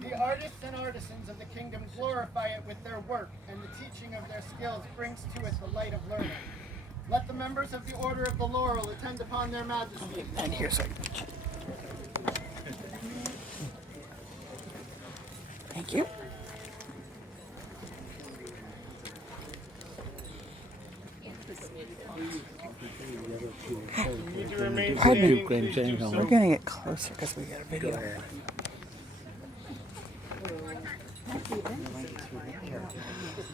The artists and artisans of the kingdom glorify it with their work, and the teaching of their skills brings to it the light of learning. Let the members of the Order of the Laurel attend upon their majesty. And here's our... Thank you. Pardon me. We're going to get closer because we got a video.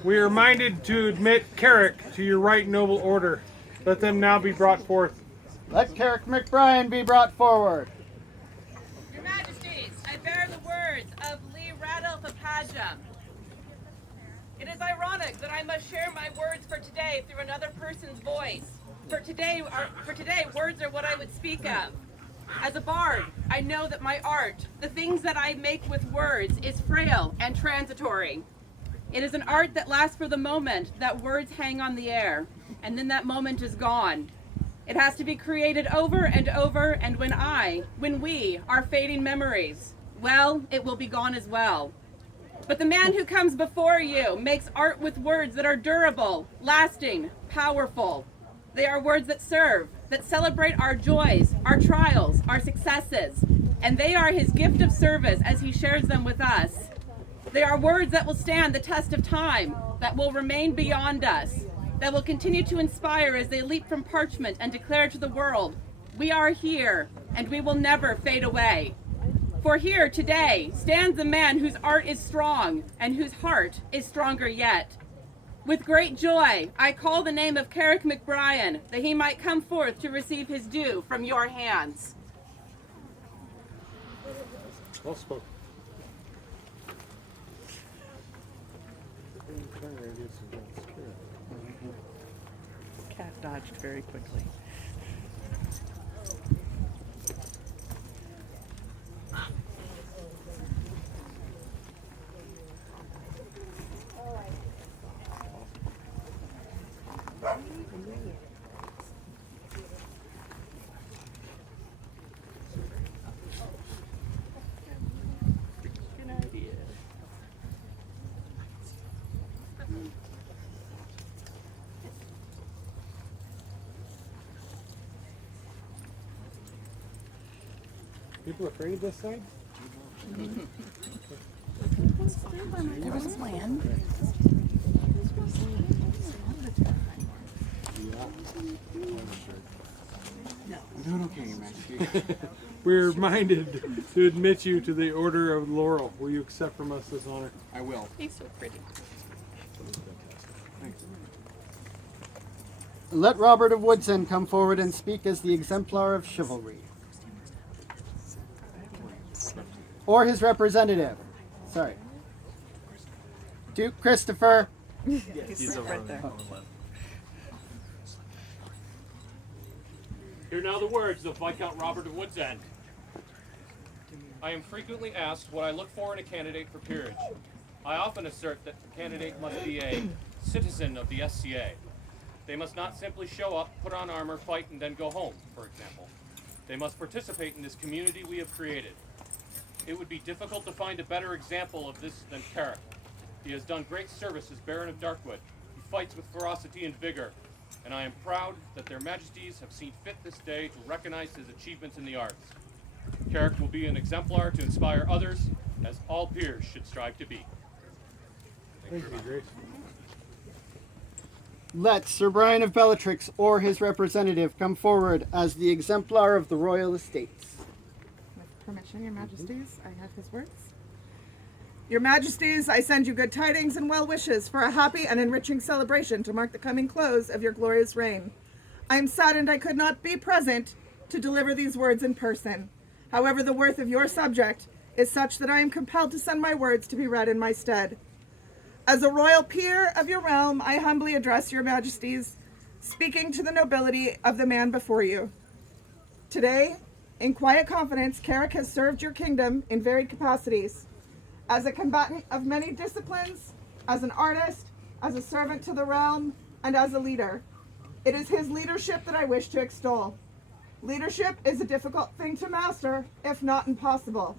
We are reminded to admit Carrek to your right noble order. Let them now be brought forth. Let Carrek MacBrian be brought forward. Your Majesties, I bear the words of Laruel. It is ironic that I must share my words for today through another person's voice. For today, words are what I would speak of. As a bard, I know that my art, the things that I make with words, is frail and transitory. It is an art that lasts for the moment that words hang on the air, and then that moment is gone. It has to be created over and over, and when we are fading memories, well, it will be gone as well. But the man who comes before you makes art with words that are durable, lasting, powerful. They are words that serve, that celebrate our joys, our trials, our successes, and they are his gift of service as he shares them with us. They are words that will stand the test of time, that will remain beyond us, that will continue to inspire as they leap from parchment and declare to the world, we are here, and we will never fade away. For here today stands a man whose art is strong and whose heart is stronger yet. With great joy, I call the name of Carrek MacBrian, that he might come forth to receive his due from your hands. Well spoken. Cat dodged very quickly. People afraid of this side? There was a plan. No. I'm doing okay, man. We're reminded to admit you to the Order of Laurel. Will you accept from us this honor? I will. He's so pretty. Thanks. Let Robert of Woodsend come forward and speak as the exemplar of chivalry. Or his representative. Sorry. Duke Christopher. He's right there. Hear now the words of Viscount Robert of Woodsend. I am frequently asked what I look for in a candidate for peerage. I often assert that the candidate must be a citizen of the SCA. They must not simply show up, put on armor, fight, and then go home, for example. They must participate in this community we have created. It would be difficult to find a better example of this than Carrek. He has done great service as Baron of Darkwood. He fights with ferocity and vigor, and I am proud that their majesties have seen fit this day to recognize his achievements in the arts. Carrek will be an exemplar to inspire others, as all peers should strive to be. Thank you, Grace. Let Sir Brian of Bellatrix or his representative come forward as the exemplar of the royal estates. With permission, Your Majesties, I have his words. Your Majesties, I send you good tidings and well wishes for a happy and enriching celebration to mark the coming close of your glorious reign. I am saddened I could not be present to deliver these words in person. However, the worth of your subject is such that I am compelled to send my words to be read in my stead. As a royal peer of your realm, I humbly address your Majesties, speaking to the nobility of the man before you. Today, in quiet confidence, Carrek has served your kingdom in varied capacities. As a combatant of many disciplines, as an artist, as a servant to the realm, and as a leader. It is his leadership that I wish to extol. Leadership is a difficult thing to master, if not impossible.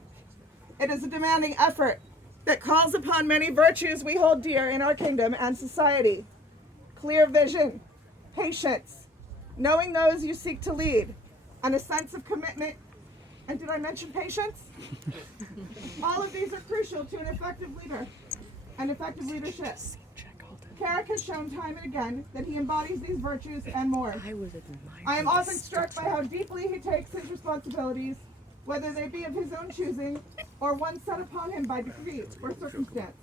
It is a demanding effort that calls upon many virtues we hold dear in our kingdom and society. Clear vision, patience, knowing those you seek to lead, and a sense of commitment. And did I mention patience? All of these are crucial to an effective leader and effective leadership. Carrek has shown time and again that he embodies these virtues and more. I am often struck by how deeply he takes his responsibilities, whether they be of his own choosing or one set upon him by decree or circumstance.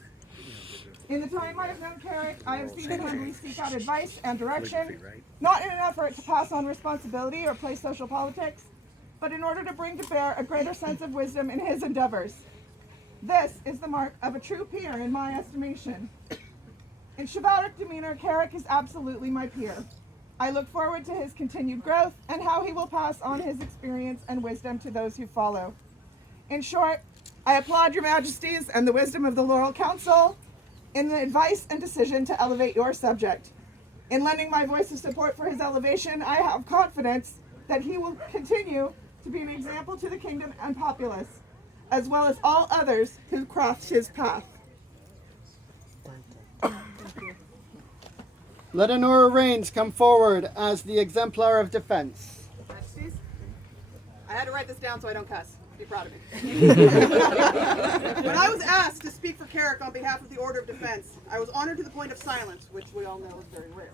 In the time I have known Carrek, I have seen him humbly seek out advice and direction, not in an effort to pass on responsibility or play social politics, but in order to bring to bear a greater sense of wisdom in his endeavors. This is the mark of a true peer in my estimation. In chivalric demeanor, Carrek is absolutely my peer. I look forward to his continued growth and how he will pass on his experience and wisdom to those who follow. In short, I applaud your majesties and the wisdom of the Laurel Council in the advice and decision to elevate your subject. In lending my voice of support for his elevation, I have confidence that he will continue to be an example to the kingdom and populace, as well as all others who cross his path. Let Honora Rains come forward as the exemplar of defense. Majesties, I had to write this down so I don't cuss. Be proud of me. When I was asked to speak for Carrek on behalf of the Order of Defense, I was honored to the point of silence, which we all know is very rare.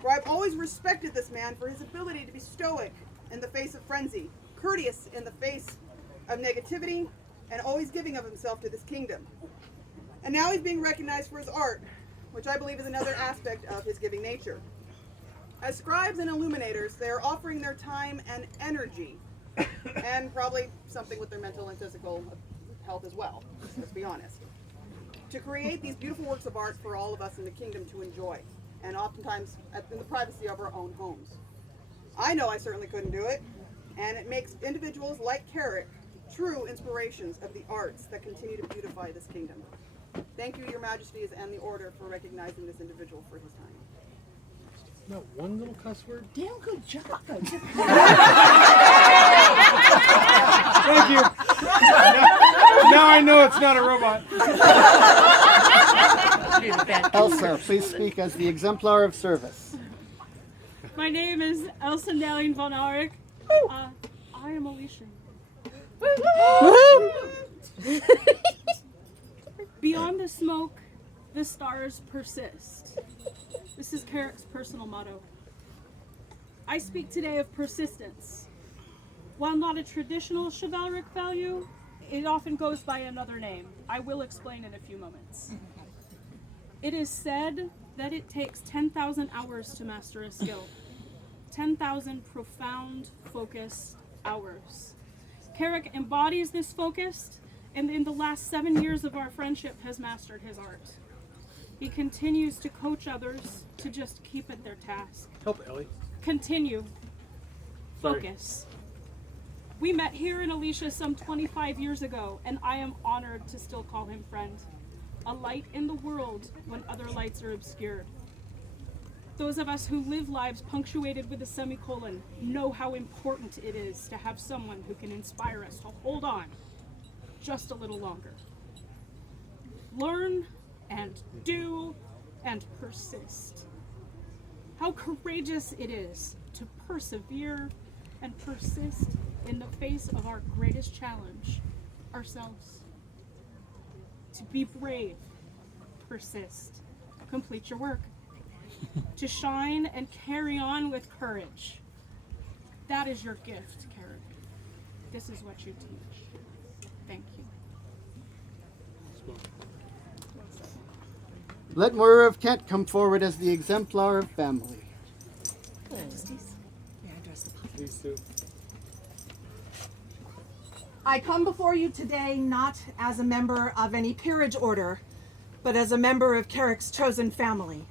For I've always respected this man for his ability to be stoic in the face of frenzy, courteous in the face of negativity, and always giving of himself to this kingdom. And now he's being recognized for his art, which I believe is another aspect of his giving nature. As scribes and illuminators, they are offering their time and energy, and probably something with their mental and physical health as well, let's be honest, to create these beautiful works of art for all of us in the kingdom to enjoy, and oftentimes in the privacy of our own homes. I know I certainly couldn't do it, and it makes individuals like Carrek true inspirations of the arts that continue to beautify this kingdom. Thank you, Your Majesties, and the Order for recognizing this individual for his time. Not one little cuss word? Damn good job. Thank you. Now I know it's not a robot. Elsa, please speak as the exemplar of service. My name is Elsa Nelling von Arik. I am Alicia. Beyond the smoke, the stars persist. This is Carrek's personal motto. I speak today of persistence. While not a traditional chivalric value, it often goes by another name. I will explain in a few moments. It is said that it takes 10,000 hours to master a skill. 10,000 profound, focused hours. Carrek embodies this focus, and in the last 7 years of our friendship has mastered his art. He continues to coach others to just keep at their task. Help, Ellie. Continue. Sorry. Focus. We met here in Alicia some 25 years ago, and I am honored to still call him friend. A light in the world when other lights are obscured. Those of us who live lives punctuated with a semicolon know how important it is to have someone who can inspire us to hold on just a little longer. Learn and do and persist. How courageous it is to persevere and persist in the face of our greatest challenge, ourselves. To be brave, persist, complete your work. To shine and carry on with courage. That is your gift, Carrek. This is what you teach. Thank you. Let Moira of Kent come forward as the exemplar of family. Please do. I come before you today not as a member of any peerage order, but as a member of Carrek's chosen family.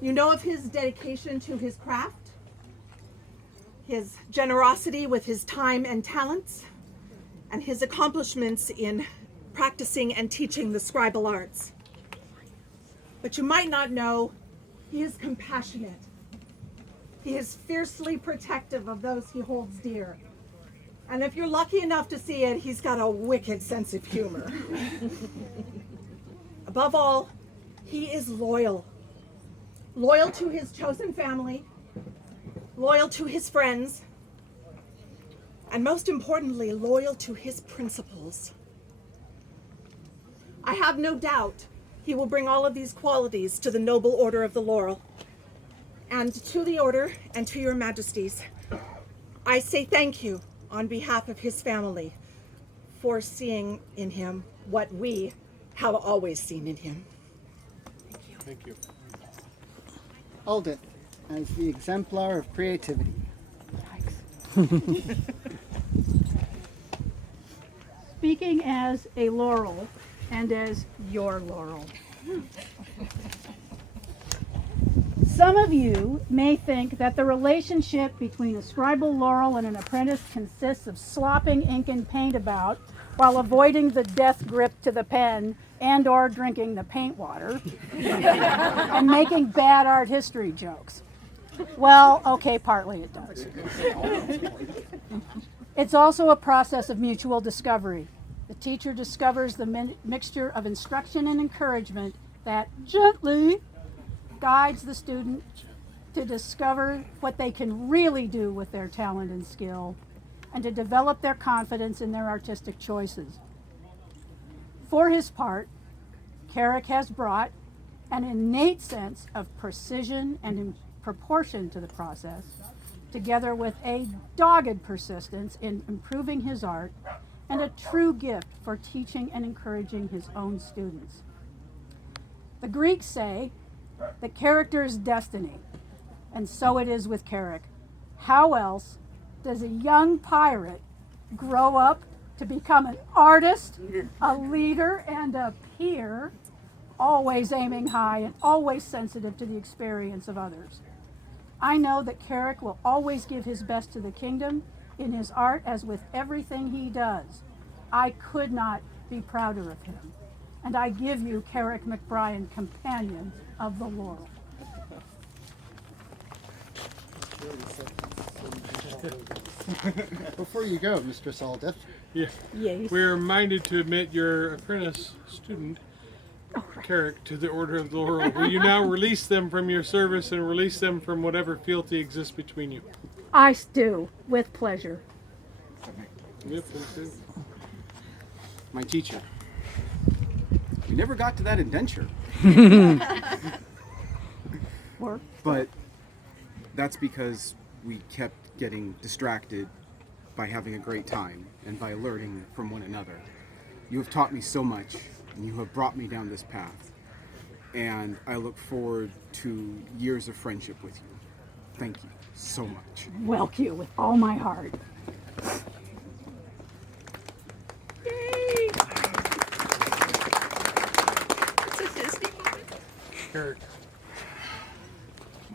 You know of his dedication to his craft, his generosity with his time and talents, and his accomplishments in practicing and teaching the scribal arts. But you might not know, he is compassionate. He is fiercely protective of those he holds dear. And if you're lucky enough to see it, he's got a wicked sense of humor. Above all, he is loyal. Loyal to his chosen family, loyal to his friends, and most importantly, loyal to his principles. I have no doubt he will bring all of these qualities to the noble order of the Laurel. And to the order and to your majesties, I say thank you on behalf of his family for seeing in him what we have always seen in him. Thank you. Aldith, as the exemplar of creativity. Speaking as a Laurel and as your Laurel. Some of you may think that the relationship between a scribal Laurel and an apprentice consists of slopping ink and paint about while avoiding the death grip to the pen and or drinking the paint water and making bad art history jokes. Well, okay, partly it does. It's also a process of mutual discovery. The teacher discovers the mixture of instruction and encouragement that gently guides the student to discover what they can really do with their talent and skill and to develop their confidence in their artistic choices. For his part, Carrek has brought an innate sense of precision and in proportion to the process, together with a dogged persistence in improving his art and a true gift for teaching and encouraging his own students. The Greeks say that character is destiny, and so it is with Carrek. How else does a young pirate grow up to become an artist, a leader, and a peer, always aiming high and always sensitive to the experience of others? I know that Carrek will always give his best to the kingdom in his art as with everything he does. I could not be prouder of him. And I give you Carrek MacBrian, companion of the Laurel. Before you go, Mistress Aldith. Yeah. Yes. We are minded to admit your apprentice student, Carrek, to the Order of the Laurel. Will you now release them from your service and release them from whatever fealty exists between you? I do, with pleasure. Yep, please do. My teacher. We never got to that indenture. Work. But that's because we kept getting distracted by having a great time and by learning from one another. You have taught me so much, and you have brought me down this path. And I look forward to years of friendship with you. Thank you so much. Welcome you with all my heart. Carrek,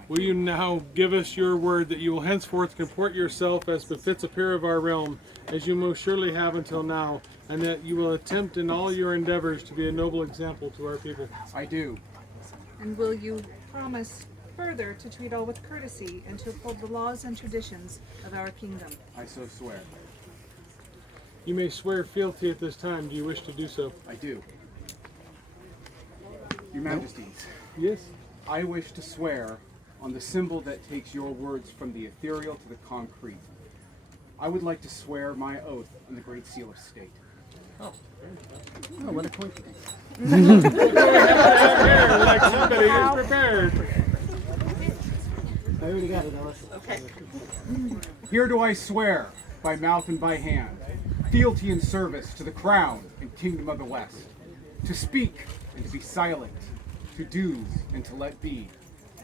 will you now give us your word that you will henceforth comport yourself as befits a peer of our realm, as you most surely have until now, and that you will attempt in all your endeavors to be a noble example to our people? I do. And will you promise further to treat all with courtesy and to uphold the laws and traditions of our kingdom? I so swear. You may swear fealty at this time. Do you wish to do so? I do. Your Majesties. Yes. I wish to swear on the symbol that takes your words from the ethereal to the concrete. I would like to swear my oath on the Great Seal of State. Oh, what a coincidence. Like somebody is prepared. I already got it, Alice. Okay. Here do I swear, by mouth and by hand, fealty and service to the crown and kingdom of the West, to speak and to be silent, to do and to let be,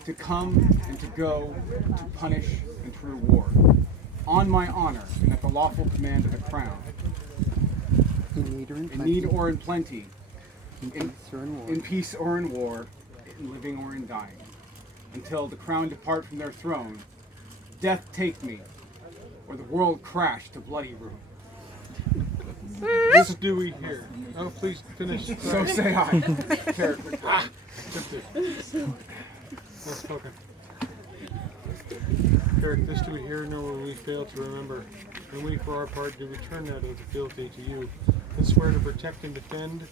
to come and to go, to punish and to reward, on my honor and at the lawful command of the crown, in need or in plenty, in peace or in war, in living or in dying, until the crown depart from their throne, death take me, or the world crash to bloody ruin. This do we hear. Oh, please finish. So say I. Carrek. Well spoken. Carrek, this do we hear nor will we fail to remember, and we for our part do return that oath of fealty to you, and swear to protect and defend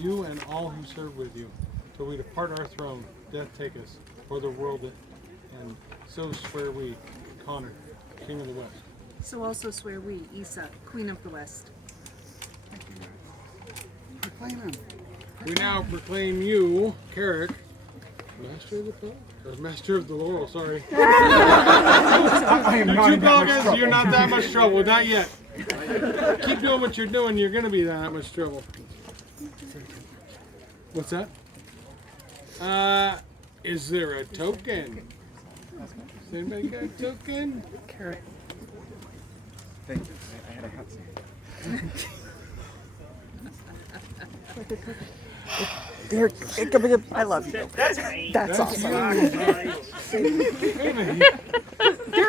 you and all who serve with you, till we depart our throne, death take us, or the world end. So swear we, Connor, King of the West. So also swear we, Isa, Queen of the West. Proclaim him. We now proclaim you, Carrek, Master of the Pearl? Or Master of the Laurel, sorry. I am not in that much trouble. You're not that much trouble, not yet. Keep doing what you're doing, you're going to be that much trouble. What's that? Is there a token? Has anybody got a token? Carrek. Thank you. I had a cutscene. I love you. That's awesome.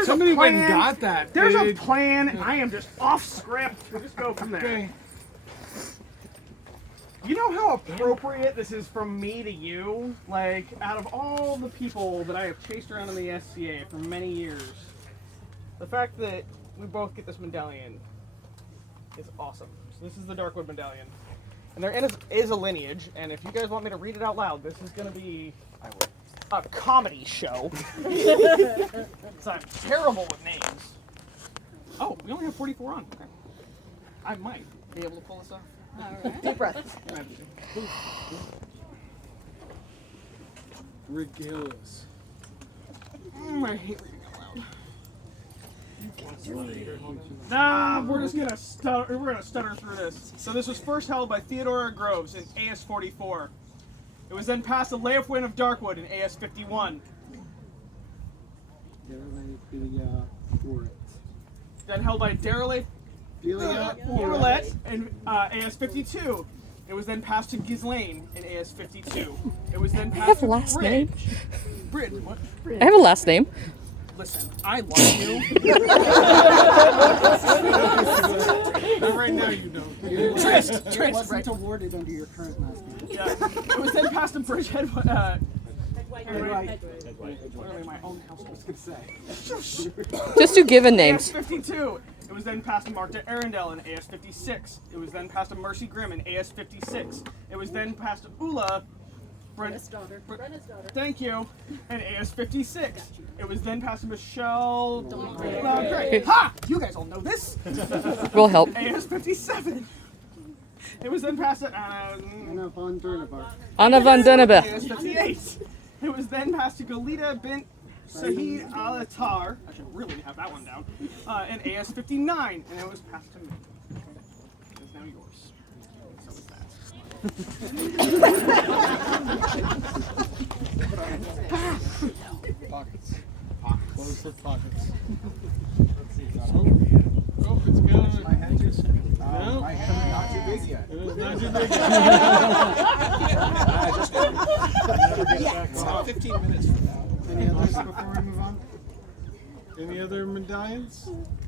Somebody went and got that. There's a plan, and I am just off script. We'll just go from there. Okay. You know how appropriate this is from me to you? Like, out of all the people that I have chased around in the SCA for many years, the fact that we both get this medallion is awesome. So this is the Darkwood medallion. And there is a lineage, and if you guys want me to read it out loud, this is going to be a comedy show. So I'm terrible with names. Oh, we only have 44 on. Okay. I might be able to pull this off. All right. Deep breath. Regale us. I hate reading out loud. We're just gonna stutter. We're gonna stutter through this. So this was first held by Theodora Groves in AS 44. It was then passed to Laruel of Darkwood in AS 51. Then held by Daryl Roulette in AS 52. It was then passed to Ghislaine in AS 52. It was then passed to last Brid. name. Brid, what? I have a last name. Listen, I love you. Not right now, you don't. It wasn't awarded under your current last name. Yeah. It was then passed to Bridgehead. Literally my own house, I was going to say. Just do given names. AS 52. It was then passed to Marta Arundel in AS 56. It was then passed to Mercy Grimm in AS 56. It was then passed to Ula. Brenna's daughter. Thank you. In AS 56. It was then passed to Michelle. Great. Ha! You guys all know this. We'll help. AS 57. It was then passed to Anna von Dernebar. Anna von Dunaba. AS 58. It was then passed to Galita bint Sahid Al-Attar. I should really have that one down. In AS 59, and it was passed to me. It is now yours. So is that. Pockets. Close the pockets. Oh, it's got My head just. No. My head is not too big yet. It's not too big. It's about 15 minutes from now. Any others before we move on? Any other medallions?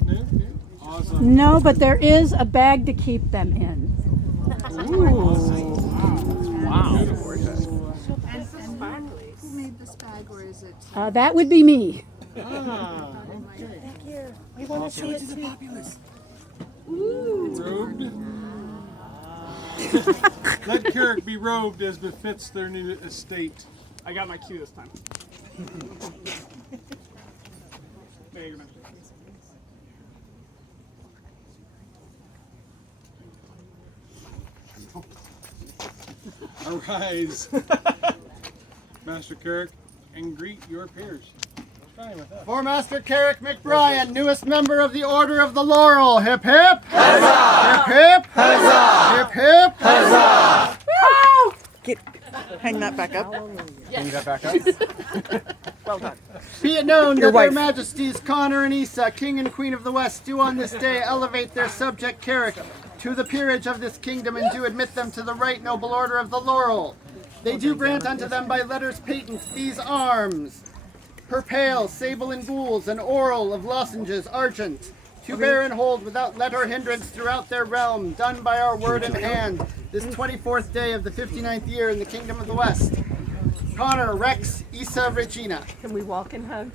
No? Yeah. Awesome. No, but there is a bag to keep them in. Wow. And who made this bag, or is it? That would be me. Ah, okay. Thank you. We want to show it to the populace. Robed. Let Carrek be robed as befits their new estate. I got my cue this time. There you go. Arise, Master Carrek, and greet your peers. Try with us. For Master Carrek MacBrian, newest member of the Order of the Laurel. Hip hip! Huzzah! Hip hip! Huzzah! Hip hip! Huzzah! Hang that back up. Bring that back up. Well done. Be it known Your that their wife. majesties Connor and Isa, King and Queen of the West, do on this day elevate their subject Carrek to the peerage of this kingdom and do admit them to the right noble order of the Laurel. They do grant unto them by letters patent these arms, her pale, sable and gules, and oral of lozenges argent, to bear and hold without let or hindrance throughout their realm, done by our word and hand, this 24th day of the 59th year in the Kingdom of the West. Connor, Rex, Isa, Regina. Can we walk and hug?